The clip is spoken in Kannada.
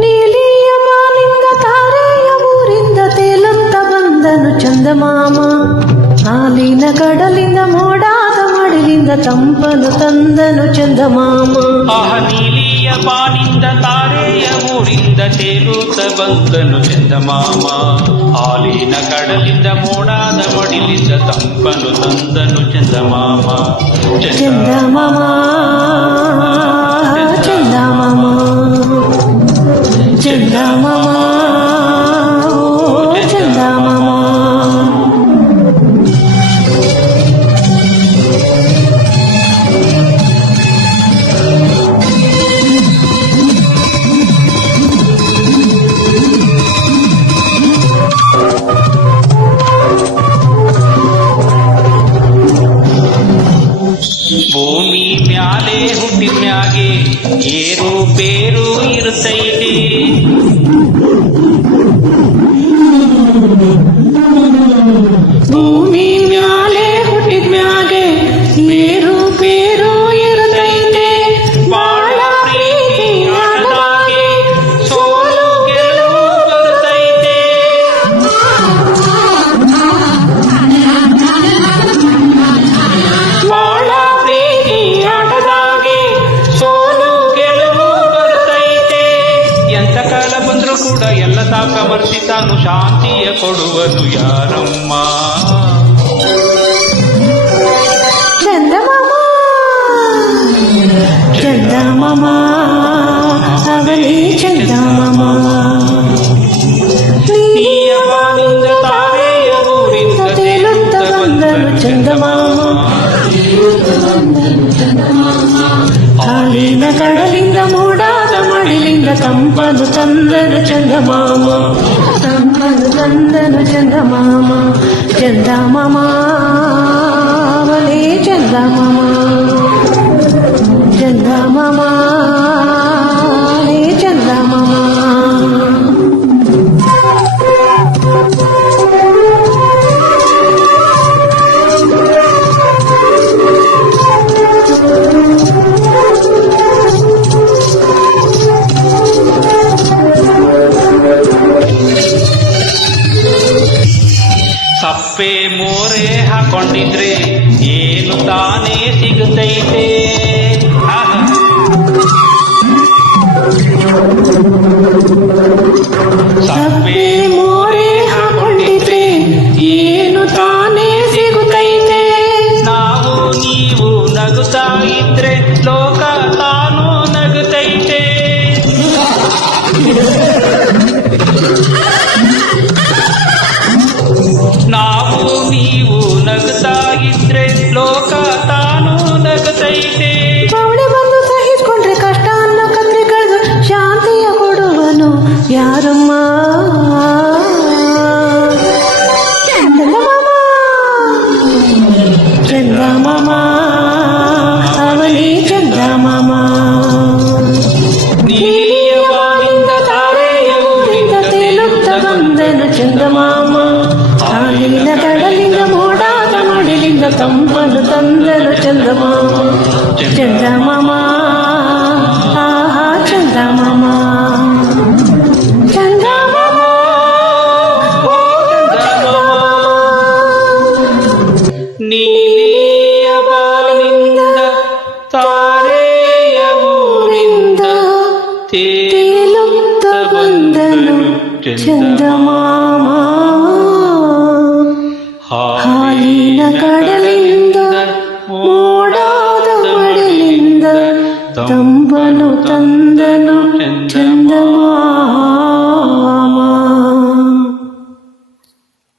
ನೀಲಿಯ ಬಾನಿಂದ ತಾರೆಯ ಊರಿಂದ ತೇಲುತ್ತ ಬಂದನು ಚಂದಮಾಮ. ಹಾಲಿನ ಕಡಲಿಂದ ಮೋಡಾದ ಮಡಿಲಿಂದ ತಂಪನು ತಂದನು ಚಂದಮಾಮ. ನೀಲಿಯ ಬಾನಿಂದ ತಾರೆಯ ಊರಿಂದ ತೇಲುತ್ತ ಬಂದನು ಚಂದಮಾಮ. ಹಾಲಿನ ಕಡಲಿಂದ ಮೋಡಾದ ಮಡಿಲಿಂದ ತಂಪನು ತಂದನು ಚಂದಮಾಮ. ಚಂದಮಾಮ ಚಂದಮಾಮ ಚಂದಮಾಮ ಚಂದಮಾಮ. ಭೂಮಿ ಮ್ಯಾಲೆ ಹುಟ್ಟಿದ ಮ್ಯಾಗೆ ಏರು ಬೇರು ಇರುತ್ತೈತಿ. ಭೂಮಿ ಮ್ಯಾಲೆ ಹುಟ್ಟಿದ ಮ್ಯಾಗೆ ಏರು ಬೇರು ಇರುತ್ತೈತೆ. ಬಾಳ ಪ್ರೀತಿ ಆಟದಾಗೆ ಸೋಲು ಗೆಲುವು ಬರುತ್ತೈತೆ. ಬಾಳ ಪ್ರೀತಿ ಆಟದಾಗೆ ಸೋಲು ಗೆಲುವು ಬರುತ್ತೈತೆ. ಎಂತ ಕಾಲ ಬಂದ್ರೂ ಕೂಡ ಎಲ್ಲ ತಾಕ ಮರ್ಸಿ ತಾನು ಶಾಂತಿಯ ಕೊಡುವನು ಯಾರಮ್ಮ. ಚಂದಮಾಮ ಚಂದಮಾಮ ಅವಳೇ ಚಂದಮಾಮ. ನೀಲಿಯ ಬಾನಿಂದ ತಾರೆಯ ಊರಿಂದ ತೇಲುತ್ತ ಬಂದನು ಚಂದಮಾಮ. ಹಾಲಿನ ಕಡಲಿಂದ ಮೂಡಾದ ಮಡಿಲಿಂದ ತಂಪನು ತಂದನು ಚಂದಮಾಮ. ತಂಪನು ತಂದನು ಚಂದಮಾಮ. ಚಂದಮಾಮ ಅವಳೇ ಚಂದಮಾಮ. ಚಂದಮಾಮ ಅವಳೇ ಚಂದಮಾಮ. ಸಪ್ಪೆ ಮೋರೆ ಹಾಕೊಂಡಿದ್ರೆ ಏನು ತಾನೇ ಸಿಗುತ್ತೈತೆ. ಸಪ್ಪೆ ಮೋರೆ ಹಾಕೊಂಡಿದ್ರೆ ಏನು ತಾನೇ ಸಿಗುತ್ತೈತೆ. ನಾವು ನೀವು ನಗುತ್ತಾ ಇದ್ರೆ ಲೋಕ ತಾನು ನಗುತ್ತೈತೆ. ನಾವು ನೀವು ನಗುತ್ತಾ ಇದ್ರೆ ಲೋಕ ತಾನು ನಗುತ್ತೈತೆ. ಅವಳೆ ಬಂದು ಸಹಿಸ್ಕೊಂಡ್ರೆ ಕಷ್ಟ ಅನ್ನೋ ಕತ್ರಿ ಕಳೆದು ಶಾಂತಿಯ ಕೊಡುವನು ಯಾರಮ್ಮ. ಚಂದಮಾಮ ಚಂದಮಾಮ ಅವಳೇ ಚಂದಮಾಮ. ನೀಲಿಯ ಬಾನಿಂದ ತಾರೆಯ ಊರಿಂದ ತೇಲುತ್ತ ಬಂದನು ಚಂದಮಾಮ. ಹಾಲಿನ ಕಡಲಿಂದ ಮೋಡಾದ ಮಡಿಲಿಂದ ತಂಪನು ತಂದನು ಚಂದಮಾಮ. ಚಂದಮಾಮ ಆಹಾ ಚಂದಮಾಮ. ಚಂದಮಾಮ ಓ ಚಂದಮಾಮ. ನೀಲಿಯ ಬಾನಿಂದ ತಾರೆಯ ಊರಿಂದ ತೇಲುತ್ತ ಬಂದನು ಚಂದಮಾಮ. ಹಾಲಿನ ಕಡಲಿಂದ ಮೋಡಾದ ಮಡಿಲಿಂದ ತಂಪನು ತಂದನು ಚಂದಮಾಮ.